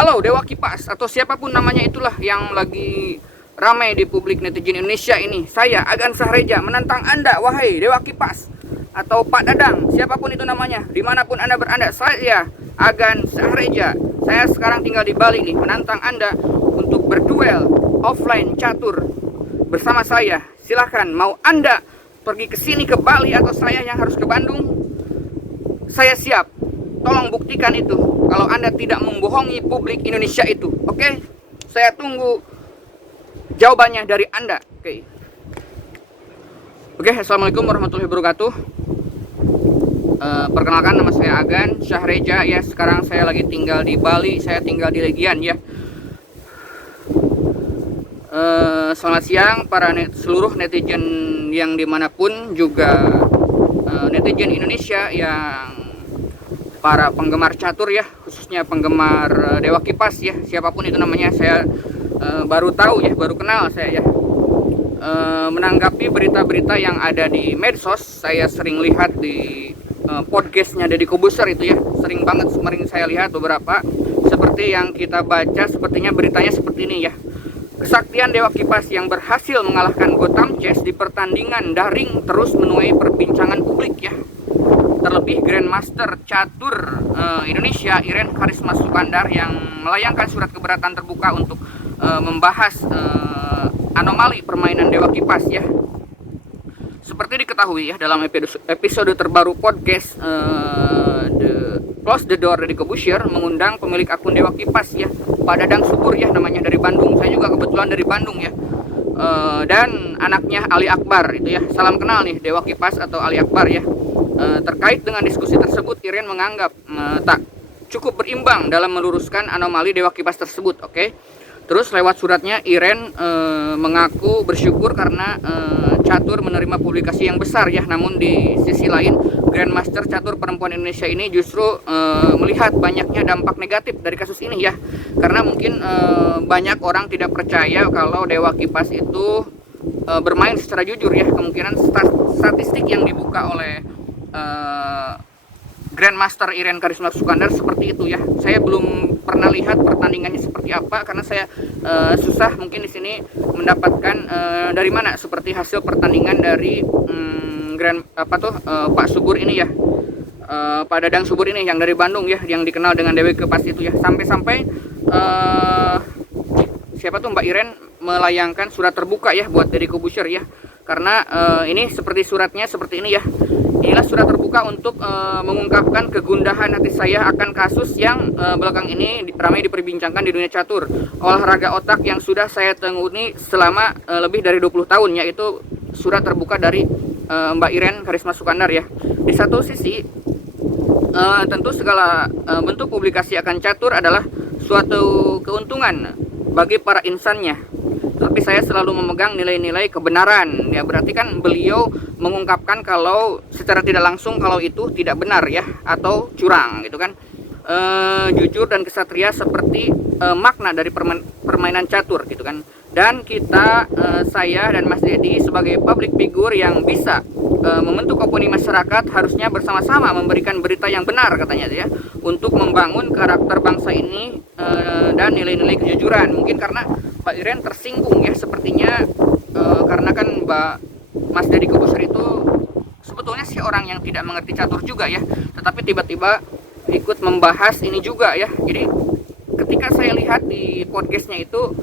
Halo Dewa Kipas atau siapapun namanya itulah yang lagi ramai di publik netizen Indonesia ini. Saya Agan Sahreja menantang Anda, wahai Dewa Kipas atau Pak Dadang, siapapun itu namanya, dimanapun Anda berada. Saya Agan Sahreja. Saya sekarang tinggal di Bali nih, menantang Anda untuk berduel offline catur bersama saya. Silahkan, mau Anda pergi ke sini ke Bali atau saya yang harus ke Bandung, saya siap. Tolong buktikan itu kalau Anda tidak membohongi publik Indonesia itu. Oke? Saya tunggu jawabannya dari Anda. Oke, Assalamualaikum warahmatullahi wabarakatuh. Perkenalkan, nama saya Agan Sahreja ya. Sekarang saya lagi tinggal di Bali. Saya tinggal di Legian ya. Selamat siang para seluruh netizen yang dimanapun, juga netizen Indonesia yang para penggemar catur ya, khususnya penggemar Dewa Kipas ya, siapapun itu namanya. Saya baru tahu ya, baru kenal saya ya. Menanggapi berita-berita yang ada di medsos, saya sering lihat di podcastnya Deddy Corbuzier itu ya, sering banget sering saya lihat beberapa, seperti yang kita baca, sepertinya beritanya seperti ini ya. Kesaktian Dewa Kipas yang berhasil mengalahkan Gotham Chess di pertandingan daring terus menuai perbincangan publik ya. Terlebih Grandmaster Catur Indonesia Iren Karisma Sukandar yang melayangkan surat keberatan terbuka untuk membahas anomali permainan Dewa Kipas ya. Seperti diketahui ya, dalam episode terbaru podcast Close the Door dari Corbuzier mengundang pemilik akun Dewa Kipas ya, Pak Dadang Subur ya namanya, dari Bandung. Saya juga kebetulan dari Bandung ya. Dan anaknya Ali Akbar itu ya. Salam kenal nih Dewa Kipas atau Ali Akbar ya. Terkait dengan diskusi tersebut, Iren menganggap tak cukup berimbang dalam meluruskan anomali Dewa Kipas tersebut. Oke. Terus lewat suratnya Iren mengaku bersyukur karena catur menerima publikasi yang besar ya. Namun di sisi lain, Grandmaster catur perempuan Indonesia ini justru melihat banyaknya dampak negatif dari kasus ini ya. Karena mungkin banyak orang tidak percaya kalau Dewa Kipas itu bermain secara jujur ya. Kemungkinan statistik yang dibuka oleh Grandmaster Iren Karisma Sukandar seperti itu ya. Saya belum pernah lihat pertandingannya seperti apa karena saya susah mungkin di sini mendapatkan dari mana seperti hasil pertandingan dari Pak Subur ini ya. Pak Dadang Subur ini yang dari Bandung ya, yang dikenal dengan Dewa Kipas itu ya. Sampai-sampai siapa tuh Mbak Iren melayangkan surat terbuka ya buat Deddy Corbuzier ya. Karena ini seperti suratnya seperti ini ya. Inilah surat terbuka untuk mengungkapkan kegundahan hati saya akan kasus yang belakang ini ramai diperbincangkan di dunia catur, olahraga otak yang sudah saya tekuni selama lebih dari 20 tahun, yaitu surat terbuka dari Mbak Iren Karisma Sukandar ya. Di satu sisi tentu segala bentuk publikasi akan catur adalah suatu keuntungan bagi para insannya. Tapi saya selalu memegang nilai-nilai kebenaran ya. Berarti kan beliau mengungkapkan kalau secara tidak langsung kalau itu tidak benar ya, atau curang gitu kan. Jujur dan kesatria seperti makna dari permainan catur gitu kan. Dan kita, saya dan Mas Deddy sebagai public figure yang bisa membentuk opini masyarakat, harusnya bersama-sama memberikan berita yang benar katanya ya, untuk membangun karakter bangsa ini dan nilai-nilai kejujuran. Mungkin karena Pak Iren tersinggung ya sepertinya, karena kan Mas Deddy Corbuzier itu sebetulnya sih orang yang tidak mengerti catur juga ya, tetapi tiba-tiba ikut membahas ini juga ya. Jadi ketika saya lihat di podcastnya itu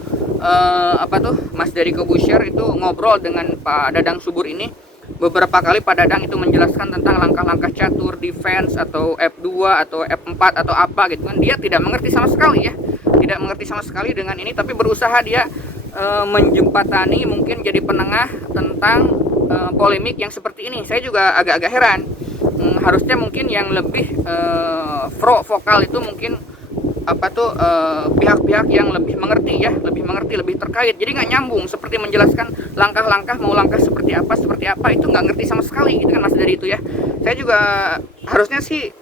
Mas Deddy Corbuzier itu ngobrol dengan Pak Dadang Subur ini, beberapa kali Pak Dadang itu menjelaskan tentang langkah-langkah catur, defense atau F2 atau F4 atau apa gitu kan. Dia tidak mengerti sama sekali ya, tidak mengerti sama sekali dengan ini, tapi berusaha dia menjembatani, mungkin jadi penengah tentang polemik yang seperti ini. Saya juga agak-agak heran. Harusnya mungkin yang lebih pro vokal itu mungkin pihak-pihak yang lebih mengerti ya, lebih terkait. Jadi nggak nyambung, seperti menjelaskan langkah-langkah, mau langkah seperti apa itu nggak ngerti sama sekali gitu kan Mas dari itu ya. Saya juga harusnya sih,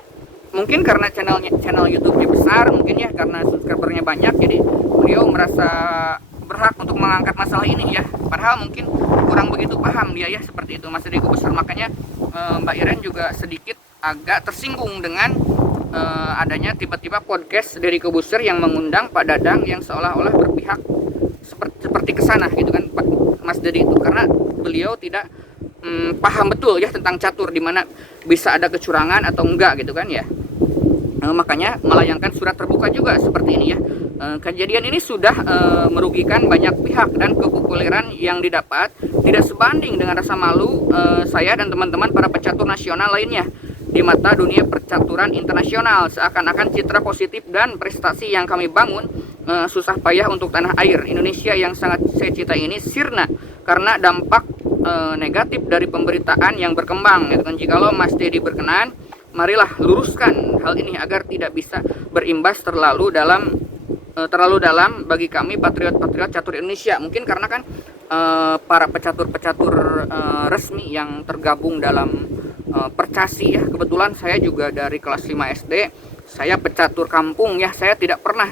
mungkin karena channel YouTube-nya besar mungkin ya, karena subscribernya banyak, jadi beliau merasa berhak untuk mengangkat masalah ini ya. Padahal mungkin kurang begitu paham dia ya, seperti itu Mas Deddy Corbuzier. Makanya Mbak Iren juga sedikit agak tersinggung dengan adanya tiba-tiba podcast dari Corbuzier yang mengundang Pak Dadang yang seolah-olah berpihak seperti ke sana gitu kan Pak Mas Dedi itu, karena beliau tidak paham betul ya tentang catur, di mana bisa ada kecurangan atau enggak gitu kan ya. Makanya melayangkan surat terbuka juga seperti ini ya. Kejadian ini sudah merugikan banyak pihak dan kepopuleran yang didapat tidak sebanding dengan rasa malu saya dan teman-teman para pecatur nasional lainnya di mata dunia percaturan internasional. Seakan-akan citra positif dan prestasi yang kami bangun susah payah untuk tanah air Indonesia yang sangat saya cintai ini sirna karena dampak negatif dari pemberitaan yang berkembang gitu kan. Jikalau Mas Dedi berkenan, marilah luruskan hal ini agar tidak bisa berimbas terlalu dalam bagi kami patriot-patriot catur Indonesia. Mungkin karena kan para pecatur-pecatur resmi yang tergabung dalam Percasi ya, kebetulan saya juga dari kelas 5 SD, saya pecatur kampung ya, saya tidak pernah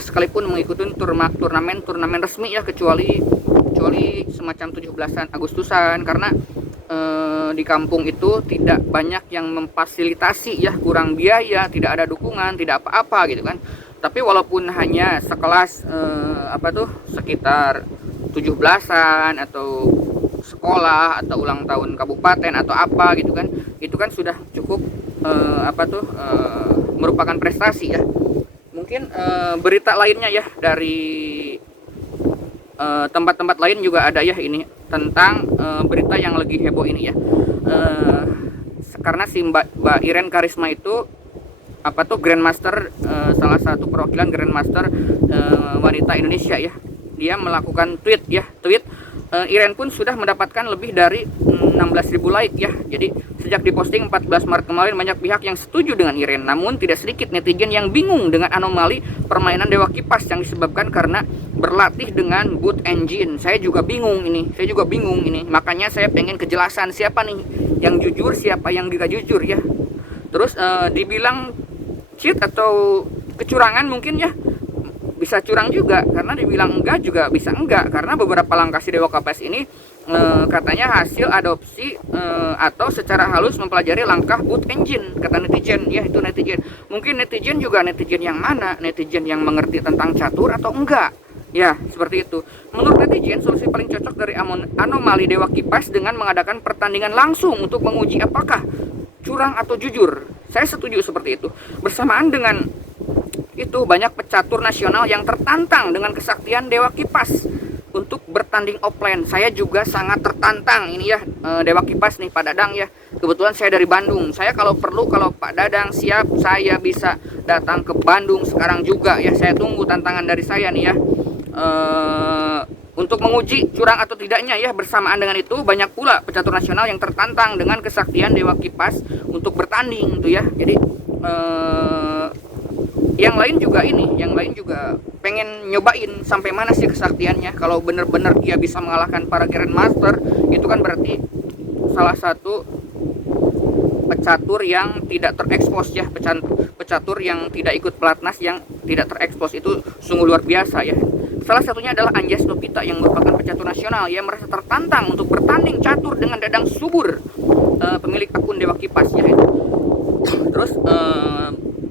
sekalipun mengikuti turnamen resmi ya, kecuali semacam 17-an Agustusan, karena di kampung itu tidak banyak yang memfasilitasi ya, kurang biaya, tidak ada dukungan, tidak apa-apa gitu kan. Tapi walaupun hanya sekelas sekitar 17-an atau sekolah atau ulang tahun kabupaten atau apa gitu kan, itu kan sudah cukup merupakan prestasi ya. Mungkin berita lainnya ya dari tempat-tempat lain juga ada ya, ini tentang berita yang lagi heboh ini ya, karena si Mbak Iren Karisma itu Grandmaster, salah satu perwakilan Grandmaster wanita Indonesia ya. Dia melakukan tweet Iren pun sudah mendapatkan lebih dari 16.000 like ya. Jadi sejak diposting 14 Maret kemarin, banyak pihak yang setuju dengan Iren. Namun tidak sedikit netizen yang bingung dengan anomali permainan Dewa Kipas yang disebabkan karena berlatih dengan boot engine. Saya juga bingung ini. Makanya saya pengen kejelasan siapa nih yang jujur, siapa yang tidak jujur ya. Terus dibilang cheat atau kecurangan mungkin ya, bisa curang juga, karena dibilang enggak juga bisa enggak, karena beberapa langkah si Dewa Kipas ini katanya hasil adopsi atau secara halus mempelajari langkah boot engine, kata netizen ya. Itu netizen, mungkin netizen juga netizen yang mana, netizen yang mengerti tentang catur atau enggak ya, seperti itu. Menurut netizen, solusi paling cocok dari anomali Dewa Kipas dengan mengadakan pertandingan langsung untuk menguji apakah curang atau jujur. Saya setuju seperti itu. Bersamaan dengan itu, banyak pecatur nasional yang tertantang dengan kesaktian Dewa Kipas untuk bertanding offline. Saya juga sangat tertantang ini ya, Dewa Kipas nih Pak Dadang ya. Kebetulan saya dari Bandung. Saya kalau Pak Dadang siap, saya bisa datang ke Bandung sekarang juga ya. Saya tunggu tantangan dari saya nih ya, untuk menguji curang atau tidaknya ya. Bersamaan dengan itu, banyak pula pecatur nasional yang tertantang dengan kesaktian Dewa Kipas untuk bertanding tuh ya. Jadi yang lain juga pengen nyobain sampai mana sih kesaktiannya. Kalau bener-bener dia bisa mengalahkan para Grandmaster, itu kan berarti salah satu pecatur yang tidak terekspos ya, pecatur yang tidak ikut pelatnas, yang tidak terekspos, itu sungguh luar biasa ya. Salah satunya adalah Anjas Nopita yang merupakan pecatur nasional yang merasa tertantang untuk bertanding catur dengan Dadang Subur, pemilik akun Dewa Kipas ya itu. Terus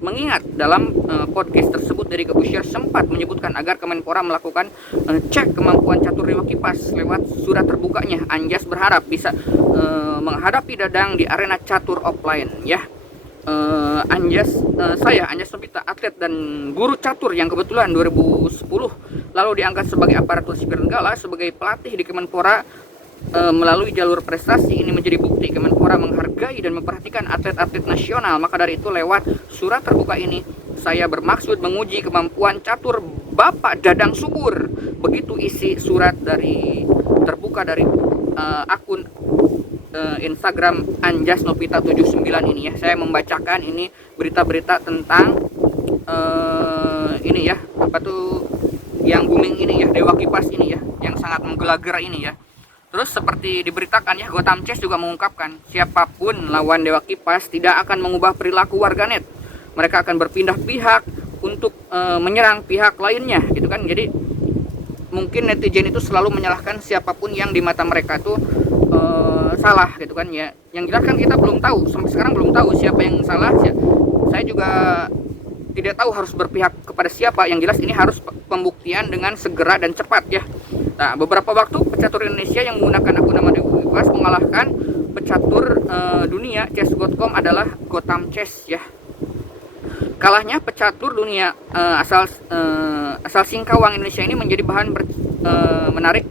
mengingat dalam podcast tersebut dari Corbuzier sempat menyebutkan agar Kemenpora melakukan cek kemampuan catur Dewa Kipas lewat surat terbukanya. Anjas berharap bisa menghadapi Dadang di arena catur offline ya. Anjas Nopita, atlet dan guru catur yang kebetulan 2010 lalu diangkat sebagai aparatur sipil negara sebagai pelatih di Kemenpora. Melalui jalur prestasi ini menjadi bukti Kemenpora menghargai dan memperhatikan atlet-atlet nasional. Maka dari itu, lewat surat terbuka ini saya bermaksud menguji kemampuan catur Bapak Dadang Subur. Begitu isi surat terbuka dari akun Instagram Anjas Nopita 79 ini ya. Saya membacakan ini berita-berita tentang ini ya, yang booming ini ya, Dewa Kipas ini ya, yang sangat menggela-gera ini ya. Terus seperti diberitakan ya, Gotham Chess juga mengungkapkan siapapun lawan Dewa Kipas tidak akan mengubah perilaku warganet. Mereka akan berpindah pihak untuk menyerang pihak lainnya gitu kan. Jadi mungkin netizen itu selalu menyalahkan siapapun yang di mata mereka itu salah gitu kan ya. Yang jelas kan kita belum tahu, sampai sekarang belum tahu siapa yang salah, saya juga tidak tahu harus berpihak kepada siapa. Yang jelas ini harus pembuktian dengan segera dan cepat ya. Nah, beberapa waktu pecatur Indonesia yang menggunakan akun nama Dewa Kipas mengalahkan pecatur dunia chess.com adalah Gotham Chess ya. Kalahnya pecatur dunia asal Singkawang Indonesia ini menjadi bahan menarik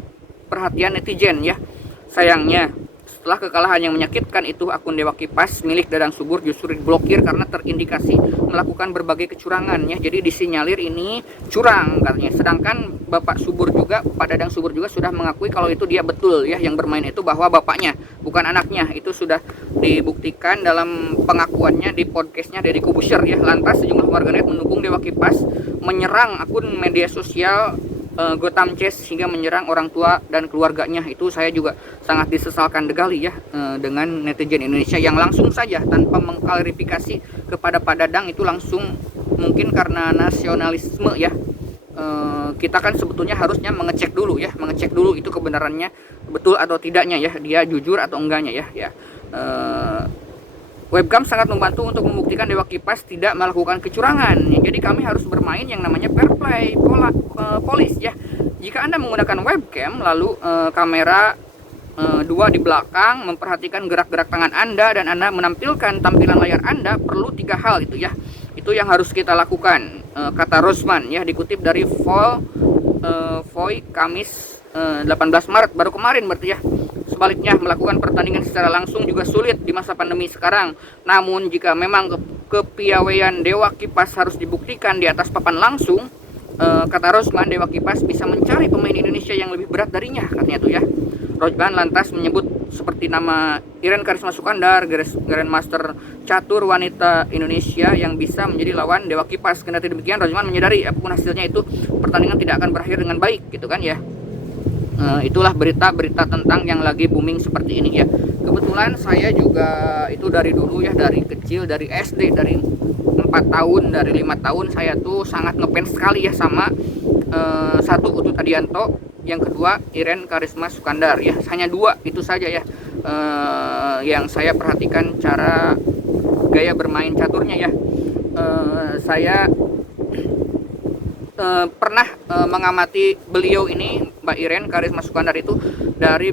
perhatian netizen ya. Sayangnya setelah kekalahan yang menyakitkan itu, akun Dewa Kipas milik Dadang Subur justru diblokir karena terindikasi melakukan berbagai kecurangan ya. Jadi disinyalir ini curang katanya. Sedangkan Bapak Subur juga, Pak Dadang Subur juga sudah mengakui kalau itu dia betul ya, yang bermain itu bahwa bapaknya bukan anaknya. Itu sudah dibuktikan dalam pengakuannya di podcastnya Deddy Corbuzier ya. Lantas sejumlah warganet mendukung Dewa Kipas menyerang akun media sosial Gotham Chess hingga menyerang orang tua dan keluarganya. Itu saya juga sangat disesalkan sekali ya dengan netizen Indonesia yang langsung saja tanpa mengklarifikasi kepada Pak Dadang itu langsung, mungkin karena nasionalisme ya. Kita kan sebetulnya harusnya mengecek dulu itu kebenarannya betul atau tidaknya ya, dia jujur atau enggaknya ya. Webcam sangat membantu untuk membuktikan Dewa Kipas tidak melakukan kecurangan. Jadi kami harus bermain yang namanya fair play, polis ya. Jika Anda menggunakan webcam lalu kamera dua di belakang memperhatikan gerak-gerak tangan Anda dan Anda menampilkan tampilan layar Anda, perlu 3 hal itu ya. Itu yang harus kita lakukan, kata Rosman ya, dikutip dari Voy Kamis 18 Maret baru kemarin berarti ya. Sebaliknya, melakukan pertandingan secara langsung juga sulit di masa pandemi sekarang. Namun jika memang kepiawaian Dewa Kipas harus dibuktikan di atas papan langsung, kata Rosman, Dewa Kipas bisa mencari pemain Indonesia yang lebih berat darinya, katanya tuh ya. Rosman lantas menyebut seperti nama Iren Karisma Sukandar, Grandmaster catur wanita Indonesia yang bisa menjadi lawan Dewa Kipas. Kendati demikian, Rosman menyadari apapun hasilnya itu pertandingan tidak akan berakhir dengan baik, gitu kan ya. Itulah berita-berita tentang yang lagi booming seperti ini ya. Kebetulan saya juga itu dari dulu ya, dari kecil, dari SD, dari 4 tahun, dari 5 tahun saya tuh sangat ngefans sekali ya sama satu Utut Adianto, yang kedua Iren Karisma Sukandar ya. Hanya 2 itu saja ya yang saya perhatikan cara gaya bermain caturnya ya. Saya pernah mengamati beliau ini, Mbak Iren Karisma Sukandar itu dari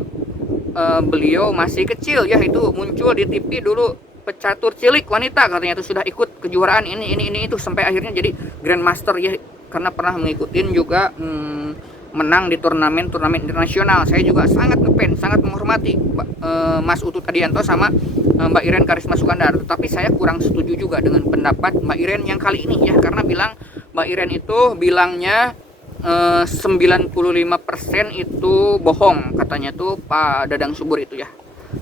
beliau masih kecil ya. Itu muncul di TV dulu, pecatur cilik wanita katanya, itu sudah ikut kejuaraan ini itu sampai akhirnya jadi Grandmaster ya, karena pernah mengikutin juga menang di turnamen internasional. Saya juga sangat ngefans, sangat menghormati Mas Utut Adianto sama Mbak Iren Karisma Sukandar. Tapi saya kurang setuju juga dengan pendapat Mbak Iren yang kali ini ya, karena Mbak Iren itu bilangnya 95% itu bohong katanya tuh Pak Dadang Subur itu ya.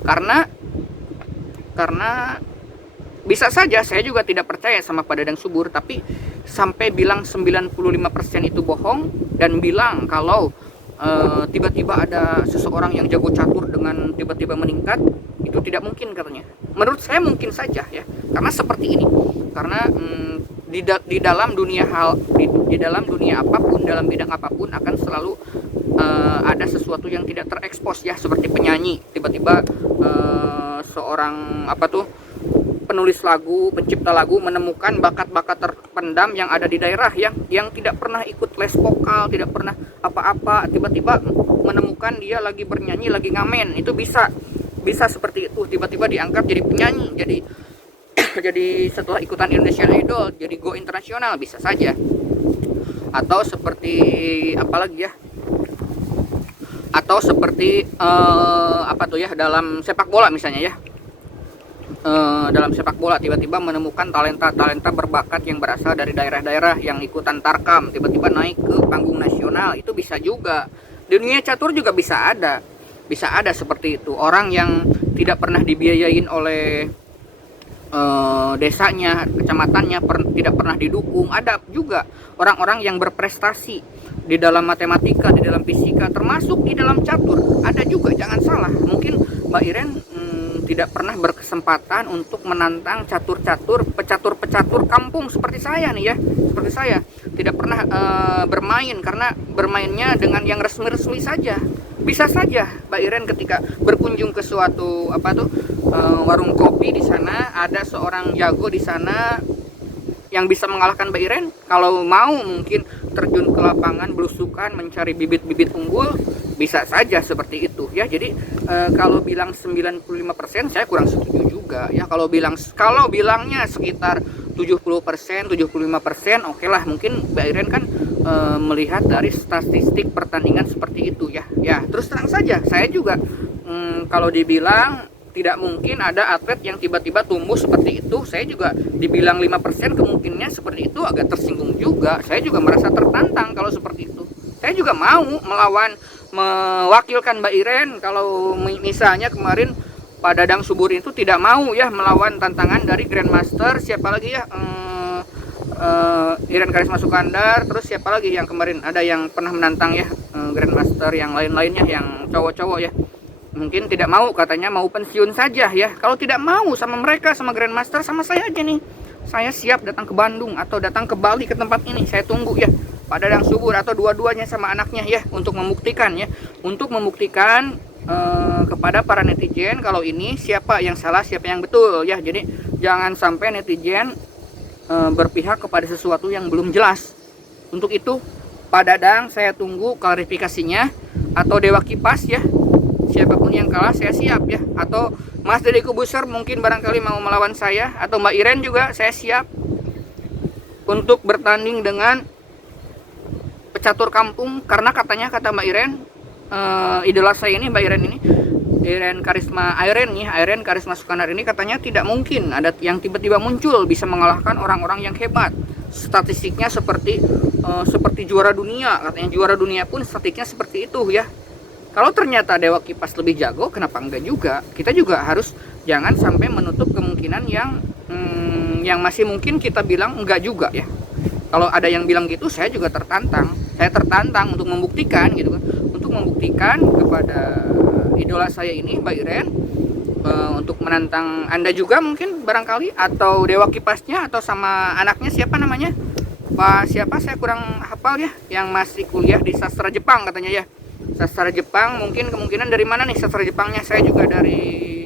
Karena bisa saja saya juga tidak percaya sama Pak Dadang Subur, tapi sampai bilang 95% itu bohong dan bilang kalau tiba-tiba ada seseorang yang jago catur dengan tiba-tiba meningkat, itu tidak mungkin katanya. Menurut saya mungkin saja ya, karena seperti ini. Karena di dalam dunia di dalam dunia apapun, dalam bidang apapun akan selalu ada sesuatu yang tidak terekspos ya, seperti penyanyi tiba-tiba seorang penulis lagu, pencipta lagu menemukan bakat-bakat terpendam yang ada di daerah yang tidak pernah ikut les vokal, tidak pernah apa-apa, tiba-tiba menemukan dia lagi bernyanyi, lagi ngamen. Itu bisa seperti itu, tiba-tiba diangkat jadi penyanyi, jadi setelah ikutan Indonesian Idol jadi go internasional, bisa saja. Atau seperti apalagi ya, atau seperti dalam sepak bola misalnya ya. Dalam sepak bola tiba-tiba menemukan talenta berbakat yang berasal dari daerah-daerah yang ikutan tarkam, tiba-tiba naik ke panggung nasional. Itu bisa juga. Di dunia catur juga bisa ada seperti itu. Orang yang tidak pernah dibiayain oleh desanya, kecamatannya, tidak pernah didukung. Ada juga orang-orang yang berprestasi di dalam matematika, di dalam fisika, termasuk di dalam catur. Ada juga, jangan salah. Mungkin Mbak Iren tidak pernah berkesempatan untuk menantang pecatur kampung seperti saya nih ya, seperti saya tidak pernah bermain, karena bermainnya dengan yang resmi-resmi saja. Bisa saja Mbak Iren ketika berkunjung ke suatu warung kopi, di sana ada seorang jago di sana yang bisa mengalahkan Mbak Iren? Kalau mau mungkin terjun ke lapangan, belusukan, mencari bibit-bibit unggul, bisa saja seperti itu ya. Jadi kalau bilang 95% saya kurang setuju juga ya. Kalau bilangnya sekitar 70%, 75%, oke lah. Mungkin Mbak Iren kan melihat dari statistik pertandingan seperti itu ya. Ya, terus terang saja saya juga kalau dibilang tidak mungkin ada atlet yang tiba-tiba tumbuh seperti itu, saya juga dibilang 5% kemungkinannya seperti itu agak tersinggung juga. Saya juga merasa tertantang kalau seperti itu. Saya juga mau mewakilkan Mbak Iren. Kalau misalnya kemarin Pak Dadang Subur itu tidak mau ya melawan tantangan dari Grandmaster, siapa lagi ya, Iren Karisma Sukandar, terus siapa lagi yang kemarin ada yang pernah menantang ya, Grandmaster yang lain-lainnya yang cowok-cowok ya. Mungkin tidak mau, katanya mau pensiun saja ya. Kalau tidak mau sama mereka, sama Grandmaster, sama saya aja nih. Saya siap datang ke Bandung atau datang ke Bali, ke tempat ini. Saya tunggu ya Pak Dadang Subur atau dua-duanya sama anaknya ya, untuk membuktikan ya, untuk membuktikan kepada para netizen kalau ini siapa yang salah, siapa yang betul ya. Jadi jangan sampai netizen berpihak kepada sesuatu yang belum jelas. Untuk itu Pak Dadang saya tunggu klarifikasinya, atau Dewa Kipas ya. Siapapun yang kalah saya siap ya. Atau Mas Deddy Corbuzier mungkin barangkali mau melawan saya, atau Mbak Iren juga saya siap untuk bertanding dengan pecatur kampung. Karena katanya, kata Mbak Iren, idola saya ini Mbak Iren ini, Iren Karisma Sukandar ini, katanya tidak mungkin ada yang tiba-tiba muncul bisa mengalahkan orang-orang yang hebat. Statistiknya seperti juara dunia, katanya juara dunia pun statistiknya seperti itu ya. Kalau ternyata Dewa Kipas lebih jago, kenapa enggak juga? Kita juga harus jangan sampai menutup kemungkinan yang masih mungkin kita bilang enggak juga ya. Kalau ada yang bilang gitu, saya juga tertantang. Saya tertantang untuk membuktikan gitu kan, untuk membuktikan kepada idola saya ini Mbak Iren, untuk menantang Anda juga mungkin barangkali, atau Dewa Kipasnya, atau sama anaknya siapa namanya? Pak siapa, saya kurang hafal ya, yang masih kuliah di sastra Jepang katanya ya. Sastra Jepang, mungkin kemungkinan dari mana nih sastra Jepangnya? Saya juga dari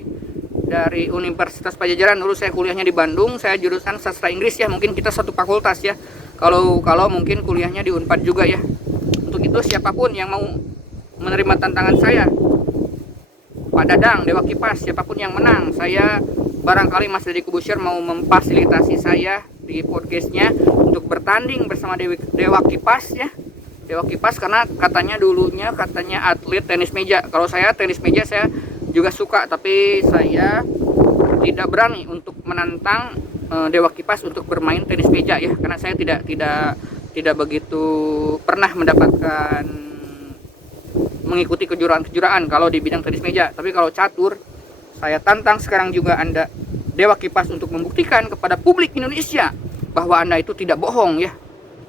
Universitas Pajajaran, dulu saya kuliahnya di Bandung, saya jurusan sastra Inggris ya, mungkin kita satu fakultas ya. Kalau mungkin kuliahnya di Unpad juga ya. Untuk itu siapapun yang mau menerima tantangan saya, Pak Dadang, Dewa Kipas, siapapun yang menang, saya barangkali Mas Deddy Corbuzier mau memfasilitasi saya di podcastnya untuk bertanding bersama Dewa Kipas ya. Dewa Kipas, karena katanya dulunya atlet tenis meja. Kalau saya tenis meja saya juga suka, tapi saya tidak berani untuk menantang Dewa Kipas untuk bermain tenis meja ya, karena saya tidak begitu pernah mendapatkan mengikuti kejuaraan kalau di bidang tenis meja. Tapi kalau catur, saya tantang sekarang juga Anda Dewa Kipas untuk membuktikan kepada publik Indonesia bahwa Anda itu tidak bohong ya.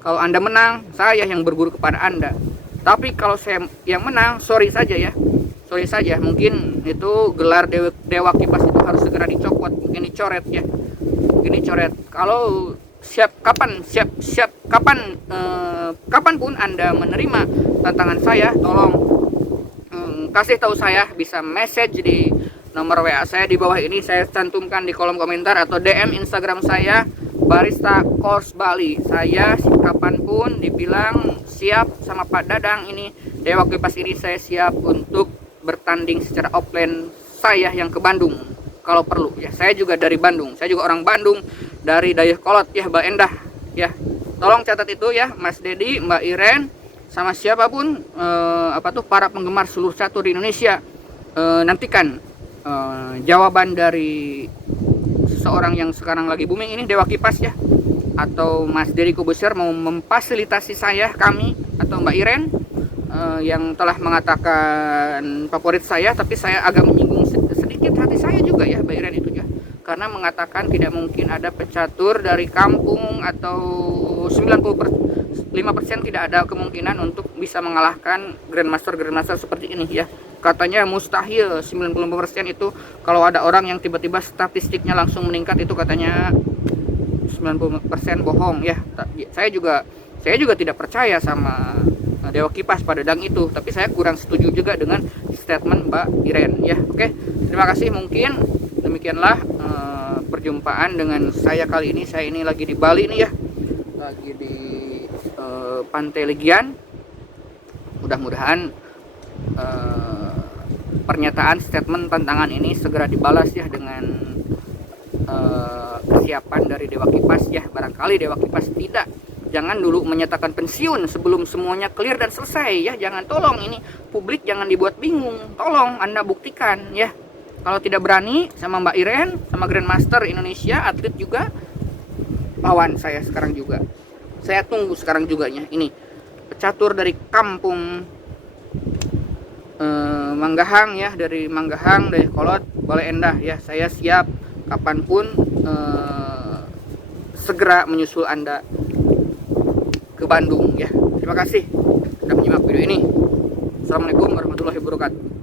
Kalau Anda menang, saya yang berguru kepada Anda. Tapi kalau saya yang menang, sorry saja ya. Sorry saja, mungkin itu gelar Dewa Kipas itu harus segera dicopot, mungkin dicoret ya. Mungkin dicoret. Kalau kapanpun Anda menerima tantangan saya, tolong kasih tahu saya, bisa message di nomor WA saya di bawah ini, saya cantumkan di kolom komentar, atau DM Instagram saya Barista Course Bali. Saya kapanpun dibilang siap sama Pak Dadang ini, Dewa Kipas ini, saya siap untuk bertanding secara offline saya yang ke Bandung kalau perlu ya. Saya juga dari Bandung, saya juga orang Bandung, dari Dayakolot ya, Mbak Endah ya. Tolong catat itu ya Mas Deddy, Mbak Iren, sama siapapun para penggemar seluruh catur di Indonesia. Nantikan jawaban dari seorang yang sekarang lagi booming ini, Dewa Kipas ya, atau Mas Deddy Corbuzier mau memfasilitasi kami atau Mbak Iren yang telah mengatakan favorit saya, tapi saya agak menyinggung sedikit hati saya juga ya Mbak Iren itu ya, karena mengatakan tidak mungkin ada pecatur dari kampung atau 95% tidak ada kemungkinan untuk bisa mengalahkan Grandmaster seperti ini ya. Katanya mustahil, 95% itu kalau ada orang yang tiba-tiba statistiknya langsung meningkat, itu katanya 90% bohong ya. Saya juga tidak percaya sama Dewa Kipas pada Dadang itu, tapi saya kurang setuju juga dengan statement Mbak Iren ya. Oke, terima kasih, mungkin demikianlah perjumpaan dengan saya kali ini. Saya ini lagi di Bali nih ya, lagi di Pantai Legian. Mudah-mudahan pernyataan statement tantangan ini segera dibalas ya dengan kesiapan dari Dewa Kipas ya. Barangkali Dewa Kipas jangan dulu menyatakan pensiun sebelum semuanya clear dan selesai ya. Jangan, tolong, ini publik jangan dibuat bingung. Tolong Anda buktikan ya. Kalau tidak berani sama Mbak Iren, sama Grandmaster Indonesia, atlet juga, lawan saya sekarang juga. Saya tunggu sekarang juga ya. Ini pecatur dari kampung Manggahang ya, dari Manggahang, dari Kolot, Bale Endah ya. Saya siap kapanpun segera menyusul Anda ke Bandung ya. Terima kasih sudah menyimak video ini. Assalamualaikum warahmatullahi wabarakatuh.